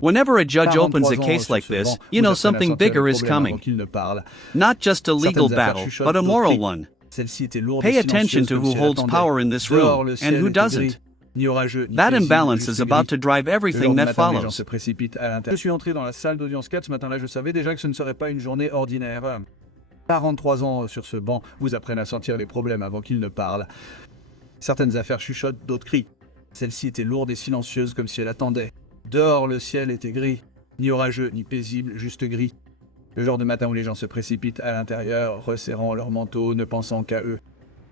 Whenever a judge opens a case like this, you know something bigger is coming. Not just a legal battle, but a moral one. Pay attention to who holds power in this room and who doesn't. That imbalance is about to drive everything that follows. Je suis entré dans la salle d'audience 4 ce matin-là, je savais déjà que ce ne serait pas une journée ordinaire. 43 ans sur ce banc vous apprennent à sentir les problèmes avant qu'ils ne parlent. Certaines affaires chuchotent, d'autres crient. Celle-ci était lourde et silencieuse comme si elle attendait. Dehors, le ciel était gris, ni orageux, ni paisible, juste gris. Le genre de matin où les gens se précipitent à l'intérieur, resserrant leurs manteaux, ne pensant qu'à eux.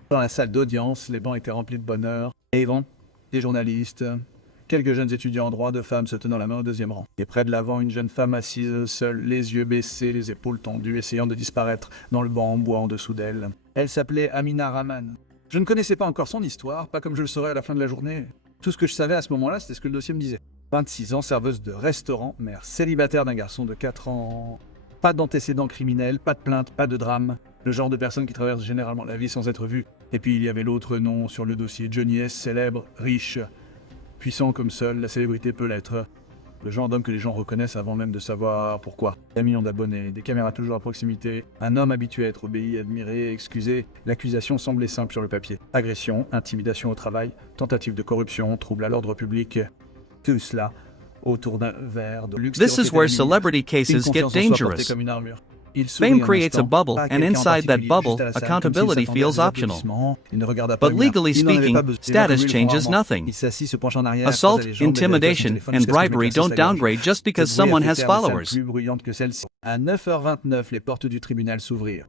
Dans la salle d'audience, les bancs étaient remplis de bonheur. Avon, des journalistes, quelques jeunes étudiants en droit, de femmes se tenant la main au deuxième rang. Et près de l'avant, une jeune femme assise seule, les yeux baissés, les épaules tendues, essayant de disparaître dans le banc en bois en dessous d'elle. Elle s'appelait Amina Rahman. Je ne connaissais pas encore son histoire, pas comme je le saurais à la fin de la journée. Tout ce que je savais à ce moment-là, c'était ce que le dossier me disait. 26 ans, serveuse de restaurant, mère célibataire d'un garçon de 4 ans. Pas d'antécédents criminels, pas de plainte, pas de drame. Le genre de personne qui traverse généralement la vie sans être vue. Et puis il y avait l'autre nom sur le dossier, Johnny S, célèbre, riche, puissant comme seul la célébrité peut l'être. Le genre d'homme que les gens reconnaissent avant même de savoir pourquoi. 1 million d'abonnés, des caméras toujours à proximité, un homme habitué à être obéi, admiré, excusé. L'accusation semblait simple sur le papier. Agression, intimidation au travail, tentative de corruption, trouble à l'ordre public. Tout cela autour d'un verre de luxe. This is where celebrity cases get dangerous. Fame creates a bubble, and inside that bubble, accountability feels optional. But legally speaking, status changes nothing. Assault, intimidation, and bribery don't downgrade just because someone has followers. À 9h29, les portes du tribunal s'ouvrirent.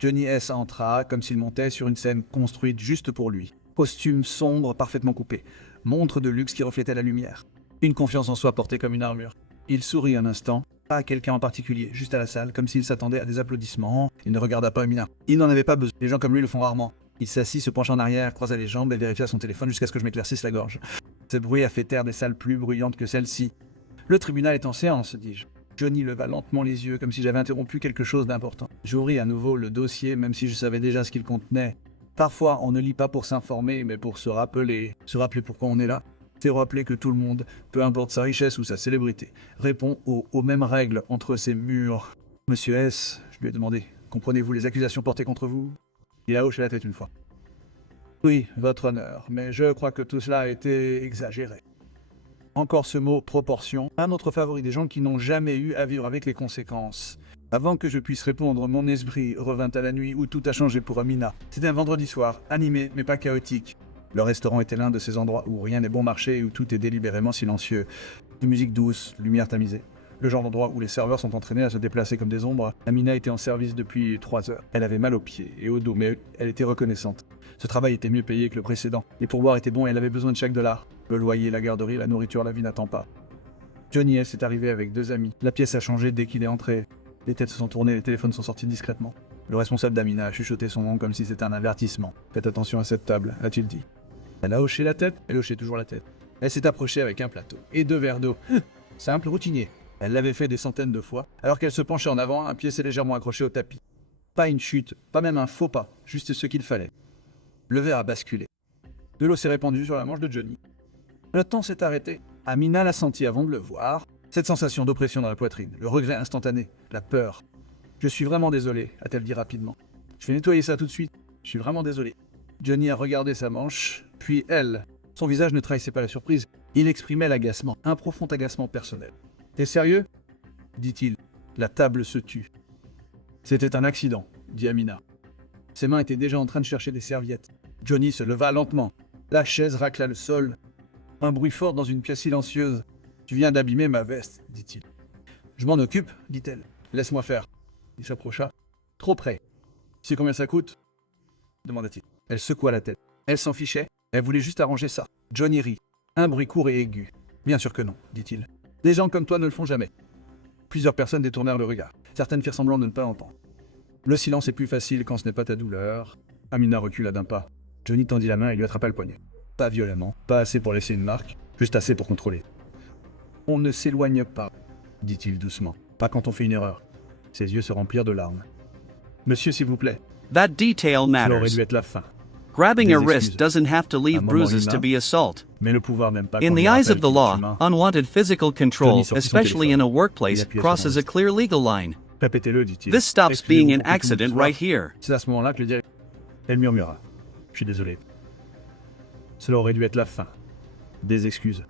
Johnny S. entra comme s'il montait sur une scène construite juste pour lui. Costume sombre, parfaitement coupé. Montre de luxe qui reflétait la lumière. Une confiance en soi portée comme une armure. Il sourit un instant, pas à quelqu'un en particulier, juste à la salle, comme s'il s'attendait à des applaudissements. Il ne regarda pas Amina. Il n'en avait pas besoin. Les gens comme lui le font rarement. Il s'assit, se pencha en arrière, croisa les jambes et vérifia son téléphone jusqu'à ce que je m'éclaircisse la gorge. Ce bruit a fait taire des salles plus bruyantes que celle-ci. Le tribunal est en séance, dis-je. Johnny leva lentement les yeux, comme si j'avais interrompu quelque chose d'important. J'ouvris à nouveau le dossier, même si je savais déjà ce qu'il contenait. Parfois, on ne lit pas pour s'informer, mais pour se rappeler. Se rappeler pourquoi on est là. C'est rappeler que tout le monde, peu importe sa richesse ou sa célébrité, répond aux mêmes règles entre ces murs. Monsieur S, je lui ai demandé, comprenez-vous les accusations portées contre vous? Il a hoché la tête une fois. Oui, votre honneur, mais je crois que tout cela a été exagéré. Encore ce mot proportion, un autre favori des gens qui n'ont jamais eu à vivre avec les conséquences. Avant que je puisse répondre, mon esprit revint à la nuit où tout a changé pour Amina. C'était un vendredi soir, animé mais pas chaotique. Le restaurant était l'un de ces endroits où rien n'est bon marché et où tout est délibérément silencieux. Une musique douce, lumière tamisée. Le genre d'endroit où les serveurs sont entraînés à se déplacer comme des ombres. Amina était en service depuis 3 heures. Elle avait mal aux pieds et au dos, mais elle était reconnaissante. Ce travail était mieux payé que le précédent. Les pourboires étaient bons et elle avait besoin de chaque dollar. Le loyer, la garderie, la nourriture, la vie n'attend pas. Johnny S est arrivé avec 2 amis. La pièce a changé dès qu'il est entré. Les têtes se sont tournées, les téléphones sont sortis discrètement. Le responsable d'Amina a chuchoté son nom comme si c'était un avertissement. Faites attention à cette table, a-t-il dit. Elle a hoché la tête, elle hochait toujours la tête. Elle s'est approchée avec un plateau et 2 verres d'eau. Simple, routinier. Elle l'avait fait des centaines de fois. Alors qu'elle se penchait en avant, un pied s'est légèrement accroché au tapis. Pas une chute, pas même un faux pas, juste ce qu'il fallait. Le verre a basculé. De l'eau s'est répandue sur la manche de Johnny. Le temps s'est arrêté. Amina l'a senti avant de le voir. Cette sensation d'oppression dans la poitrine, le regret instantané, la peur. « Je suis vraiment désolé », a-t-elle dit rapidement. « Je vais nettoyer ça tout de suite. Je suis vraiment désolé. » Johnny a regardé sa manche, puis elle. Son visage ne trahissait pas la surprise. Il exprimait l'agacement, un profond agacement personnel. « T'es sérieux ?» dit-il. La table se tut. « C'était un accident », dit Amina. Ses mains étaient déjà en train de chercher des serviettes. Johnny se leva lentement. La chaise racla le sol. Un bruit fort dans une pièce silencieuse. « Tu viens d'abîmer ma veste », dit-il. « Je m'en occupe », dit-elle. « Laisse-moi faire. » Il s'approcha. « Trop près. »« Tu sais combien ça coûte ?» demanda-t-il. Elle secoua la tête. Elle s'en fichait. Elle voulait juste arranger ça. Johnny rit. Un bruit court et aigu. « Bien sûr que non, » dit-il. « Des gens comme toi ne le font jamais. » Plusieurs personnes détournèrent le regard. Certaines firent semblant de ne pas entendre. Le silence est plus facile quand ce n'est pas ta douleur. Amina recula d'un pas. Johnny tendit la main et lui attrapa le poignet. Pas violemment, pas assez pour laisser une marque, juste assez pour contrôler. « On ne s'éloigne pas, » dit-il doucement. « Pas quand on fait une erreur. » Ses yeux se remplirent de larmes. « Monsieur, s'il vous plaît. » That detail Cela aurait matters. dû être la fin. Grabbing a wrist doesn't have to leave bruises to be assault. In the eyes of the law, unwanted physical control, especially in a workplace, crosses a clear legal line. This stops being an accident right here. C'est à ce moment-là que le directeur... Elle murmura. Je suis désolé. Cela aurait dû être la fin. Des excuses.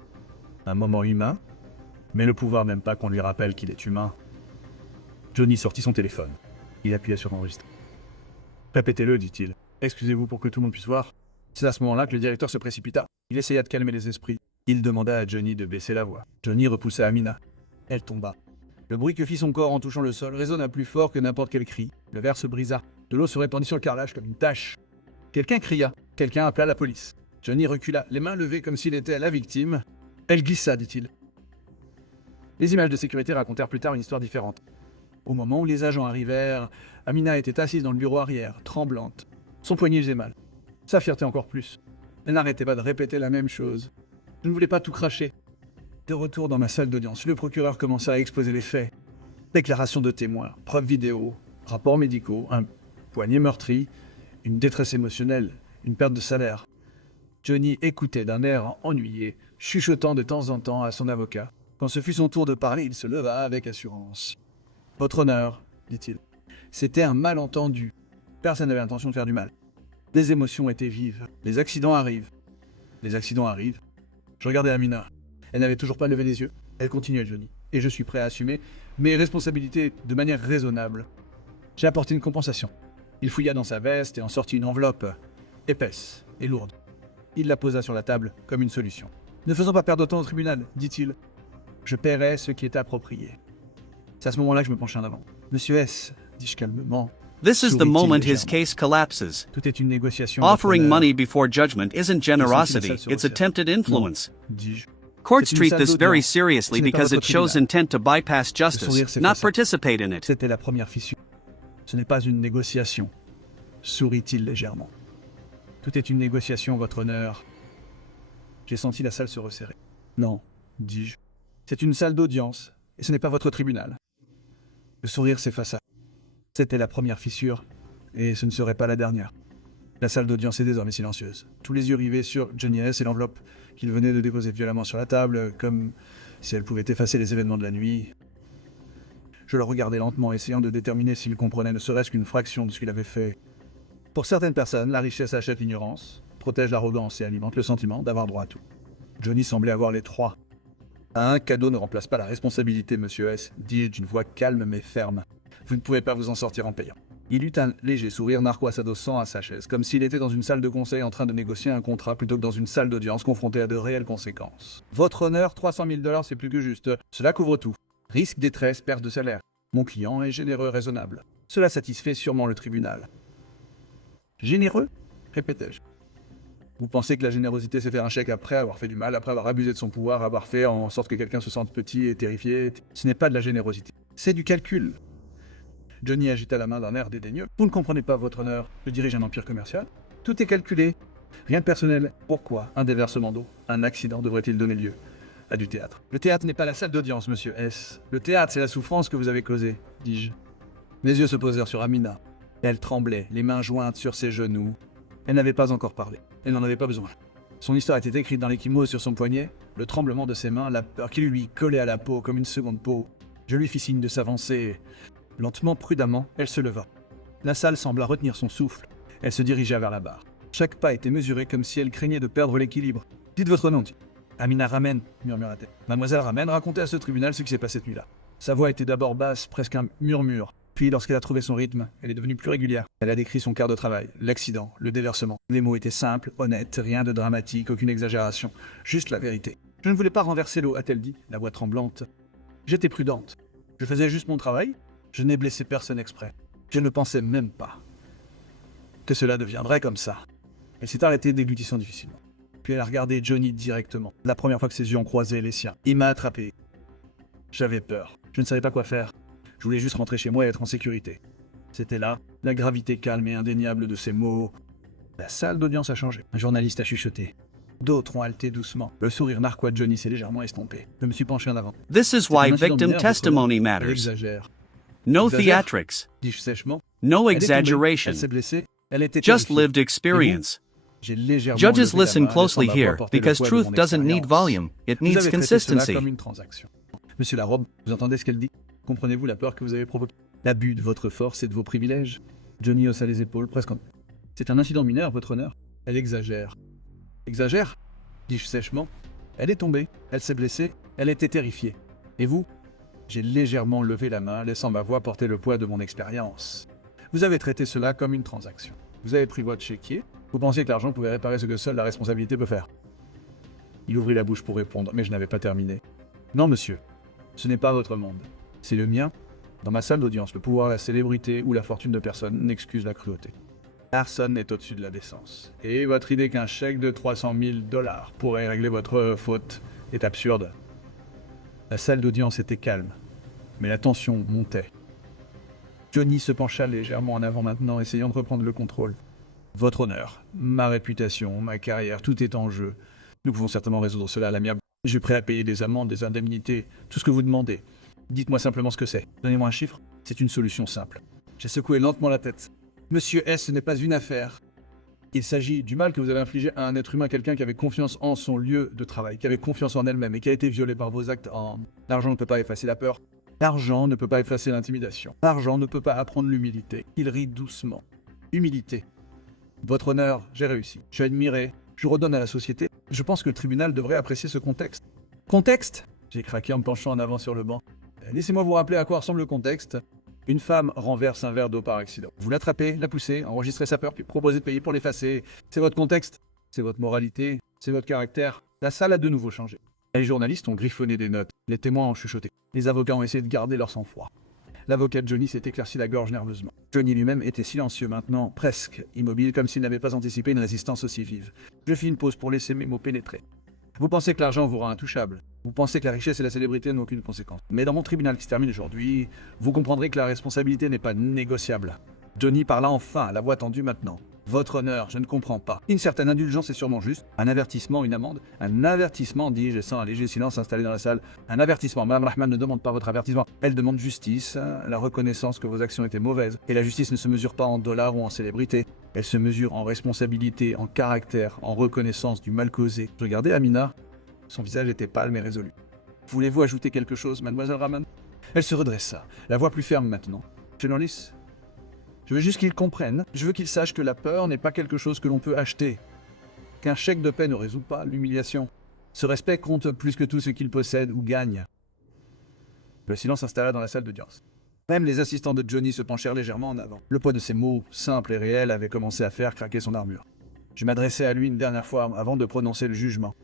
Un moment humain, mais le pouvoir n'aime pas qu'on lui rappelle qu'il est humain. Johnny sortit son téléphone. Il appuya sur enregistrer. Répétez-le, dit-il. Excusez-vous pour que tout le monde puisse voir. C'est à ce moment-là que le directeur se précipita. Il essaya de calmer les esprits. Il demanda à Johnny de baisser la voix. Johnny repoussa Amina. Elle tomba. Le bruit que fit son corps en touchant le sol résonna plus fort que n'importe quel cri. Le verre se brisa. De l'eau se répandit sur le carrelage comme une tache. Quelqu'un cria. Quelqu'un appela la police. Johnny recula, les mains levées comme s'il était la victime. Elle glissa, dit-il. Les images de sécurité racontèrent plus tard une histoire différente. Au moment où les agents arrivèrent, Amina était assise dans le bureau arrière, tremblante. Son poignet faisait mal. Sa fierté encore plus. Elle n'arrêtait pas de répéter la même chose. Je ne voulais pas tout cracher. De retour dans ma salle d'audience, le procureur commença à exposer les faits. Déclarations de témoins, preuves vidéo, rapports médicaux, un poignet meurtri, une détresse émotionnelle, une perte de salaire. Johnny écoutait d'un air ennuyé, chuchotant de temps en temps à son avocat. Quand ce fut son tour de parler, il se leva avec assurance. « Votre honneur, dit-il. C'était un malentendu. Personne n'avait l'intention de faire du mal. Les émotions étaient vives. Les accidents arrivent. Les accidents arrivent. » Je regardais Amina. Elle n'avait toujours pas levé les yeux. Elle continuait, Johnny. Et je suis prêt à assumer mes responsabilités de manière raisonnable. J'ai apporté une compensation. Il fouilla dans sa veste et en sortit une enveloppe épaisse et lourde. Il la posa sur la table comme une solution. « Ne faisons pas perdre de temps au tribunal, dit-il. Je paierai ce qui est approprié. » C'est à ce moment-là que je me penchai en avant. « Monsieur S. » dis-je calmement. This is the moment his case collapses. Tout est une négociation. Offering money before judgment isn't generosity, it's attempted influence. Dis-je. Courts treat this very seriously because it shows intent to bypass justice, not participate in it. C'était la première fissure. Ce n'est pas une négociation, sourit-il légèrement. Tout est une négociation, votre honneur. J'ai senti la salle se resserrer. Non, dis-je. C'est une salle d'audience, et ce n'est pas votre tribunal. Le sourire s'effaça. C'était la première fissure, et ce ne serait pas la dernière. La salle d'audience est désormais silencieuse. Tous les yeux rivés sur Johnny S. et l'enveloppe qu'il venait de déposer violemment sur la table, comme si elle pouvait effacer les événements de la nuit. Je le regardais lentement, essayant de déterminer s'il comprenait ne serait-ce qu'une fraction de ce qu'il avait fait. Pour certaines personnes, la richesse achète l'ignorance, protège l'arrogance et alimente le sentiment d'avoir droit à tout. Johnny semblait avoir les trois. Un cadeau ne remplace pas la responsabilité, monsieur S., dis-je d'une voix calme mais ferme. Vous ne pouvez pas vous en sortir en payant. Il eut un léger sourire narquois s'adossant à sa chaise, comme s'il était dans une salle de conseil en train de négocier un contrat plutôt que dans une salle d'audience confrontée à de réelles conséquences. Votre honneur, 300 000 $, c'est plus que juste. Cela couvre tout. Risque, détresse, perte de salaire. Mon client est généreux, raisonnable. Cela satisfait sûrement le tribunal. Généreux ? Répétai-je. Vous pensez que la générosité, c'est faire un chèque après avoir fait du mal, après avoir abusé de son pouvoir, avoir fait en sorte que quelqu'un se sente petit et terrifié? Ce n'est pas de la générosité. C'est du calcul. Johnny agita la main d'un air dédaigneux. Vous ne comprenez pas, votre honneur. Je dirige un empire commercial. Tout est calculé. Rien de personnel. Pourquoi un déversement d'eau, un accident devrait-il donner lieu à du théâtre? Le théâtre n'est pas la salle d'audience, monsieur S. Le théâtre, c'est la souffrance que vous avez causée, dis-je. Mes yeux se posèrent sur Amina. Elle tremblait, les mains jointes sur ses genoux. Elle n'avait pas encore parlé. Elle n'en avait pas besoin. Son histoire était écrite dans l'échymose sur son poignet, le tremblement de ses mains, la peur qui lui collait à la peau comme une seconde peau. Je lui fis signe de s'avancer. Lentement, prudemment, elle se leva. La salle sembla retenir son souffle. Elle se dirigea vers la barre. Chaque pas était mesuré comme si elle craignait de perdre l'équilibre. « Dites votre nom, dit. Amina Ramen, murmura-t-elle. Mademoiselle Ramen racontait à ce tribunal ce qui s'est passé cette nuit-là. Sa voix était d'abord basse, presque un murmure. Puis, lorsqu'elle a trouvé son rythme, elle est devenue plus régulière. Elle a décrit son quart de travail, l'accident, le déversement. Les mots étaient simples, honnêtes, rien de dramatique, aucune exagération. Juste la vérité. Je ne voulais pas renverser l'eau, a-t-elle dit, la voix tremblante. J'étais prudente. Je faisais juste mon travail. Je n'ai blessé personne exprès. Je ne pensais même pas que cela deviendrait comme ça. Elle s'est arrêtée, déglutissant difficilement. Puis elle a regardé Johnny directement, la première fois que ses yeux ont croisé les siens. Il m'a attrapé. J'avais peur. Je ne savais pas quoi faire. Je voulais juste rentrer chez moi et être en sécurité. C'était là, la gravité calme et indéniable de ces mots. La salle d'audience a changé. Un journaliste a chuchoté. D'autres ont halté doucement. Le sourire narquois de Johnny s'est légèrement estompé. Je me suis penché en avant. This is why victim testimony matters. Exagère. No theatrics. Dis-je sèchement. No exaggeration. Elle s'est blessée. Elle était Just terrifiée. lived experience. J'ai légèrement Judges levé la listen main, closely laissant ma voix here porter le because poids de truth mon doesn't need expérience. volume, it Vous needs avez traité cela consistency. comme une transaction. Monsieur Larobe, vous entendez ce qu'elle dit? Comprenez-vous la peur que vous avez provoquée? L'abus de votre force et de vos privilèges? Johnny haussa les épaules, presque en... C'est un incident mineur, votre honneur. Elle exagère. Exagère? Dis-je sèchement. Elle est tombée, elle s'est blessée, elle était terrifiée. Et vous? J'ai légèrement levé la main, laissant ma voix porter le poids de mon expérience. Vous avez traité cela comme une transaction. Vous avez pris votre chéquier. Vous pensiez que l'argent pouvait réparer ce que seule la responsabilité peut faire. Il ouvrit la bouche pour répondre, mais je n'avais pas terminé. Non, monsieur. Ce n'est pas votre monde. C'est le mien. Dans ma salle d'audience, le pouvoir, la célébrité ou la fortune de personne n'excuse la cruauté. Personne n'est au-dessus de la décence. Et votre idée qu'un chèque de 300 000 $ pourrait régler votre faute est absurde. La salle d'audience était calme, mais la tension montait. Johnny se pencha légèrement en avant maintenant, essayant de reprendre le contrôle. Votre honneur, ma réputation, ma carrière, tout est en jeu. Nous pouvons certainement résoudre cela à l'amiable. Je suis prêt à payer des amendes, des indemnités, tout ce que vous demandez. Dites-moi simplement ce que c'est. Donnez-moi un chiffre. C'est une solution simple. J'ai secoué lentement la tête. Monsieur S, ce n'est pas une affaire. Il s'agit du mal que vous avez infligé à un être humain, quelqu'un qui avait confiance en son lieu de travail, qui avait confiance en elle-même et qui a été violé par vos actes en... L'argent ne peut pas effacer la peur. L'argent ne peut pas effacer l'intimidation. L'argent ne peut pas apprendre l'humilité. Il rit doucement. Humilité. Votre honneur, j'ai réussi. Je suis admiré. Je redonne à la société. Je pense que le tribunal devrait apprécier ce contexte. Contexte? J'ai craqué en me penchant en avant sur le banc. Laissez-moi vous rappeler à quoi ressemble le contexte. Une femme renverse un verre d'eau par accident. Vous l'attrapez, la poussez, enregistrez sa peur, puis proposez de payer pour l'effacer. C'est votre contexte, c'est votre moralité, c'est votre caractère. La salle a de nouveau changé. Les journalistes ont griffonné des notes, les témoins ont chuchoté. Les avocats ont essayé de garder leur sang-froid. L'avocat de Johnny s'est éclairci la gorge nerveusement. Johnny lui-même était silencieux maintenant, presque immobile, comme s'il n'avait pas anticipé une résistance aussi vive. Je fis une pause pour laisser mes mots pénétrer. Vous pensez que l'argent vous rend intouchable. Vous pensez que la richesse et la célébrité n'ont aucune conséquence. Mais dans mon tribunal qui se termine aujourd'hui, vous comprendrez que la responsabilité n'est pas négociable. Johnny parla enfin, la voix tendue maintenant. Votre honneur, je ne comprends pas. Une certaine indulgence est sûrement juste. Un avertissement, une amende. Un avertissement, dis-je, sans un léger silence installé dans la salle. Un avertissement. Madame Rahman ne demande pas votre avertissement. Elle demande justice, la reconnaissance que vos actions étaient mauvaises. Et la justice ne se mesure pas en dollars ou en célébrité. Elle se mesure en responsabilité, en caractère, en reconnaissance du mal causé. Je regardais Amina. Son visage était pâle mais résolu. Voulez-vous ajouter quelque chose, mademoiselle Rahman? Elle se redressa, la voix plus ferme maintenant. Journaliste, je veux juste qu'ils comprennent. Je veux qu'ils sachent que la peur n'est pas quelque chose que l'on peut acheter. Qu'un chèque de paie ne résout pas l'humiliation. Ce respect compte plus que tout ce qu'ils possèdent ou gagnent. Le silence s'installa dans la salle d'audience. Même les assistants de Johnny se penchèrent légèrement en avant. Le poids de ces mots, simples et réels, avait commencé à faire craquer son armure. Je m'adressai à lui une dernière fois avant de prononcer le jugement.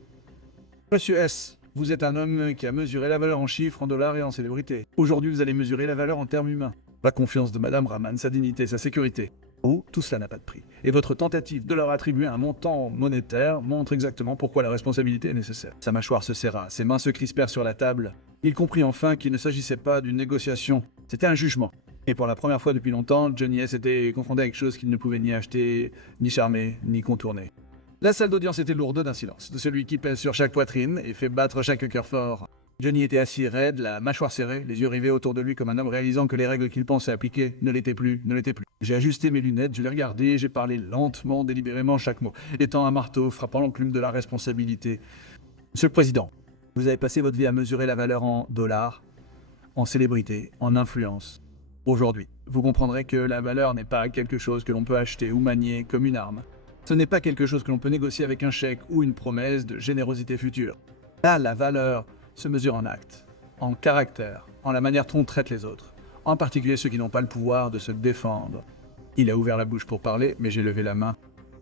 Monsieur S, vous êtes un homme qui a mesuré la valeur en chiffres, en dollars et en célébrité. Aujourd'hui, vous allez mesurer la valeur en termes humains. La confiance de Madame Rahman, sa dignité, sa sécurité. Oh, tout cela n'a pas de prix. Et votre tentative de leur attribuer un montant monétaire montre exactement pourquoi la responsabilité est nécessaire. Sa mâchoire se serra, ses mains se crispèrent sur la table. Il comprit enfin qu'il ne s'agissait pas d'une négociation, c'était un jugement. Et pour la première fois depuis longtemps, Johnny S était confronté à quelque chose qu'il ne pouvait ni acheter, ni charmer, ni contourner. La salle d'audience était lourde d'un silence, de celui qui pèse sur chaque poitrine et fait battre chaque cœur fort. Johnny était assis raide, la mâchoire serrée, les yeux rivés autour de lui comme un homme réalisant que les règles qu'il pensait appliquer ne l'étaient plus. J'ai ajusté mes lunettes, je l'ai regardé, j'ai parlé lentement, délibérément chaque mot, étant un marteau frappant l'enclume de la responsabilité. Monsieur le Président, vous avez passé votre vie à mesurer la valeur en dollars, en célébrité, en influence. Aujourd'hui, vous comprendrez que la valeur n'est pas quelque chose que l'on peut acheter ou manier comme une arme. Ce n'est pas quelque chose que l'on peut négocier avec un chèque ou une promesse de générosité future. Là, la valeur se mesure en actes, en caractère, en la manière dont on traite les autres, en particulier ceux qui n'ont pas le pouvoir de se défendre. Il a ouvert la bouche pour parler, mais j'ai levé la main.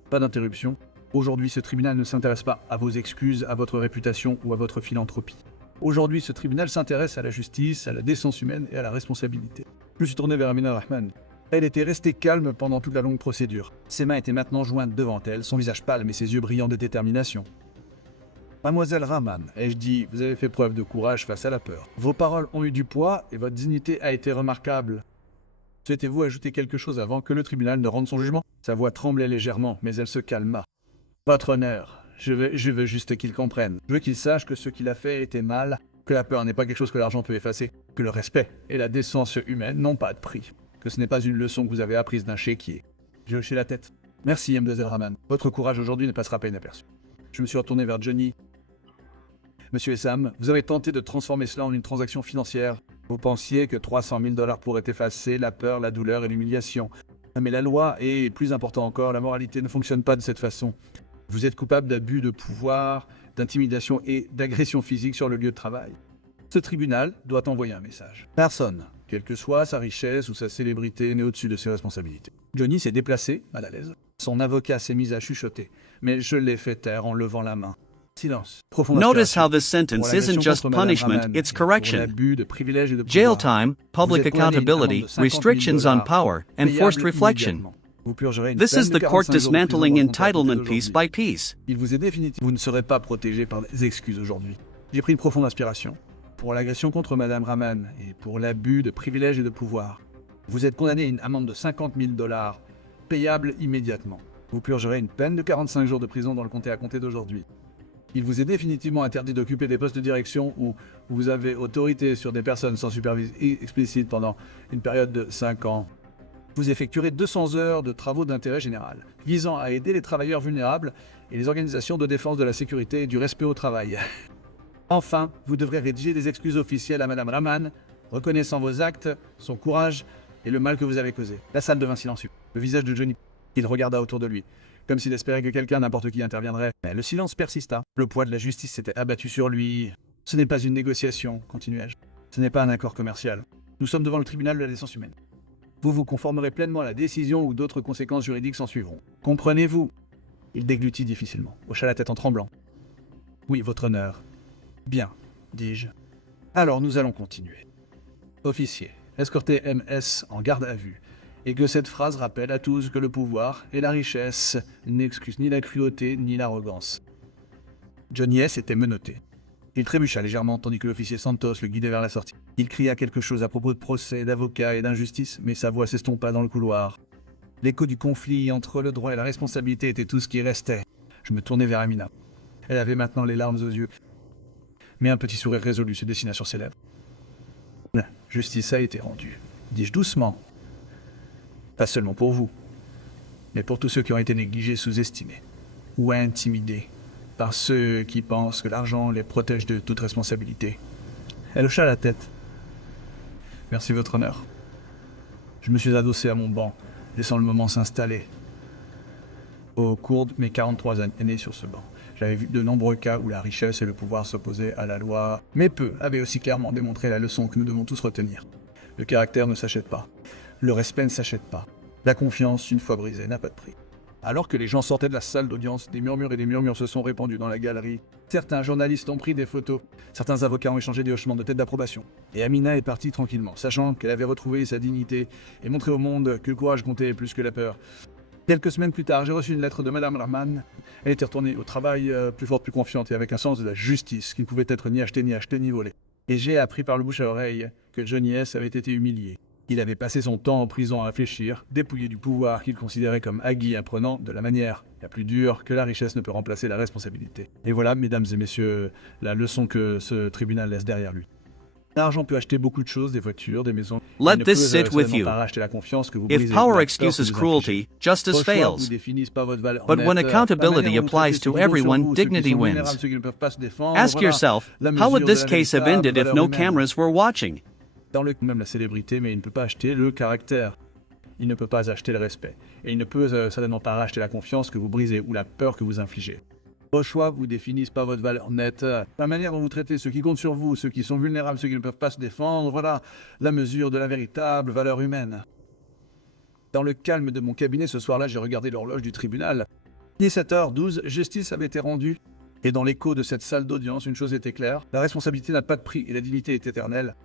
Pas d'interruption. Aujourd'hui, ce tribunal ne s'intéresse pas à vos excuses, à votre réputation ou à votre philanthropie. Aujourd'hui, ce tribunal s'intéresse à la justice, à la décence humaine et à la responsabilité. Je me suis tourné vers Amina Rahman. Elle était restée calme pendant toute la longue procédure. Ses mains étaient maintenant jointes devant elle, son visage pâle mais ses yeux brillants de détermination. Mademoiselle Rahman, ai-je dit, vous avez fait preuve de courage face à la peur. Vos paroles ont eu du poids et votre dignité a été remarquable. Souhaitez-vous ajouter quelque chose avant que le tribunal ne rende son jugement? Sa voix tremblait légèrement, mais elle se calma. Votre honneur, je veux juste qu'il comprenne. Je veux qu'il sache que ce qu'il a fait était mal, que la peur n'est pas quelque chose que l'argent peut effacer, que le respect et la décence humaine n'ont pas de prix, que ce n'est pas une leçon que vous avez apprise d'un chéquier. J'ai hoché la tête. Merci, Mlle Rahman. Votre courage aujourd'hui ne passera pas inaperçu. Je me suis retourné vers Johnny. Monsieur Essam, vous avez tenté de transformer cela en une transaction financière. Vous pensiez que 300 000 $ pourraient effacer la peur, la douleur et l'humiliation. Mais la loi, et plus important encore, la moralité ne fonctionne pas de cette façon. Vous êtes coupable d'abus de pouvoir, d'intimidation et d'agression physique sur le lieu de travail. Ce tribunal doit envoyer un message. Personne, quelle que soit sa richesse ou sa célébrité, n'est au-dessus de ses responsabilités. Johnny s'est déplacé, mal à l'aise. Son avocat s'est mis à chuchoter, mais je l'ai fait taire en levant la main. Silence. Notice how this sentence isn't just punishment, it's correction. Jail time, public accountability, restrictions on power, and forced reflection. This is the court dismantling entitlement piece by piece. Il vous est définitif. Vous ne serez pas protégé par des excuses aujourd'hui. J'ai pris une profonde inspiration. Pour l'agression contre Madame Rahman et pour l'abus de privilèges et de pouvoir, vous êtes condamné à une amende de 50 000 $, payable immédiatement. Vous purgerez une peine de 45 jours de prison dans le comté à compter d'aujourd'hui. Il vous est définitivement interdit d'occuper des postes de direction où vous avez autorité sur des personnes sans supervision explicite pendant une période de 5 ans. Vous effectuerez 200 heures de travaux d'intérêt général, visant à aider les travailleurs vulnérables et les organisations de défense de la sécurité et du respect au travail. Enfin, vous devrez rédiger des excuses officielles à Madame Rahman, reconnaissant vos actes, son courage et le mal que vous avez causé. La salle devint silencieuse. Le visage de Johnny, il regarda autour de lui, comme s'il espérait que quelqu'un, n'importe qui, interviendrait. Mais le silence persista. Le poids de la justice s'était abattu sur lui. Ce n'est pas une négociation, continuai-je. Ce n'est pas un accord commercial. Nous sommes devant le tribunal de la décence humaine. Vous vous conformerez pleinement à la décision ou d'autres conséquences juridiques s'en suivront. Comprenez-vous? Il déglutit difficilement, hocha la tête en tremblant. Oui, votre honneur. Bien, dis-je. Alors nous allons continuer. Officier, escortez MS en garde à vue, et que cette phrase rappelle à tous que le pouvoir et la richesse n'excusent ni la cruauté ni l'arrogance. Johnny S. était menotté. Il trébucha légèrement tandis que l'officier Santos le guidait vers la sortie. Il cria quelque chose à propos de procès, d'avocats et d'injustice, mais sa voix s'estompa dans le couloir. L'écho du conflit entre le droit et la responsabilité était tout ce qui restait. Je me tournai vers Amina. Elle avait maintenant les larmes aux yeux, mais un petit sourire résolu se dessina sur ses lèvres. La justice a été rendue, dis-je doucement. Pas seulement pour vous, mais pour tous ceux qui ont été négligés, sous-estimés ou intimidés par ceux qui pensent que l'argent les protège de toute responsabilité. Elle hocha la tête. Merci, votre honneur. Je me suis adossé à mon banc, laissant le moment s'installer. Au cours de mes 43 années sur ce banc, j'avais vu de nombreux cas où la richesse et le pouvoir s'opposaient à la loi, mais peu avaient aussi clairement démontré la leçon que nous devons tous retenir. Le caractère ne s'achète pas. Le respect ne s'achète pas. La confiance, une fois brisée, n'a pas de prix. Alors que les gens sortaient de la salle d'audience, des murmures et des murmures se sont répandus dans la galerie. Certains journalistes ont pris des photos. Certains avocats ont échangé des hochements de tête d'approbation. Et Amina est partie tranquillement, sachant qu'elle avait retrouvé sa dignité et montré au monde que le courage comptait plus que la peur. Quelques semaines plus tard, j'ai reçu une lettre de Madame Rahman. Elle était retournée au travail plus forte, plus confiante et avec un sens de la justice qui ne pouvait être ni acheté, ni volé. Et j'ai appris par le bouche à oreille que Johnny S. avait été humilié. Il avait passé son temps en prison à réfléchir, dépouillé du pouvoir qu'il considérait comme acquis, apprenant de la manière la plus dure que la richesse ne peut remplacer la responsabilité. Et voilà, mesdames et messieurs, la leçon que ce tribunal laisse derrière lui. L'argent peut acheter beaucoup de choses, des voitures, des maisons. Let this sit with you. If power excuses cruelty, justice fails. But when accountability applies to everyone, dignity wins. Ask yourself, how would this case have ended if no cameras were watching? Même la célébrité, mais il ne peut pas acheter le caractère. Il ne peut pas acheter le respect. Et il ne peut certainement pas racheter la confiance que vous brisez ou la peur que vous infligez. Vos choix vous définissent pas votre valeur nette. La manière dont vous traitez ceux qui comptent sur vous, ceux qui sont vulnérables, ceux qui ne peuvent pas se défendre, voilà la mesure de la véritable valeur humaine. Dans le calme de mon cabinet ce soir-là, j'ai regardé l'horloge du tribunal. 17h12, justice avait été rendue. Et dans l'écho de cette salle d'audience, une chose était claire, la responsabilité n'a pas de prix et la dignité est éternelle.